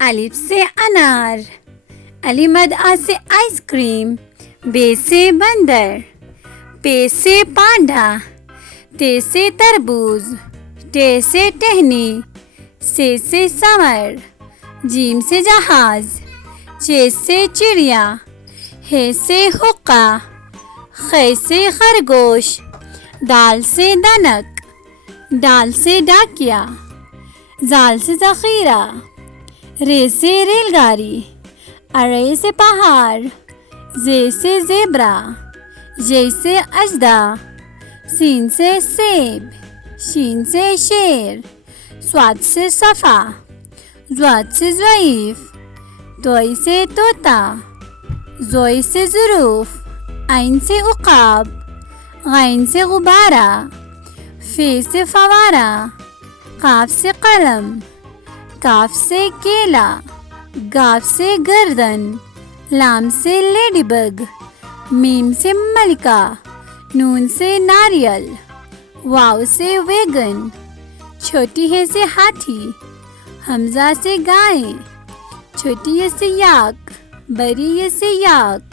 الف سے انار، علی مد آ سے آئس کریم، بے سے بندر، پے سے پانڈا، تے سے تربوز، ٹے سے ٹہنی، سے سمر، جیم سے جہاز، چے سے چڑیا، ہے سے حقہ، خے سے خرگوش، دال سے دنک، ڈال سے ڈاکیا، زال سے ذخیرہ، رے سے ریل گاڑی، ارے سے پہاڑ، زے سے زیبرا، ژ سے اژدہا، سین سے سیب، شین سے شیر، صاد سے صفا، ضاد سے ضعیف، طوئی سے طوطا، زوئی سے ظروف، عین سے عقاب، غین سے غبارہ، فے سے فوارہ، قاف سے قلم، کاف سے کیلا، گاف سے گردن، لام سے لیڈی بگ، میم سے ملکہ، نون سے ناریل، واو سے ویگن، چھوٹی ہے سے ہاتھی، حمزہ سے گائے، چھوٹی ہے سے یاک، بڑی ہے سے یاک،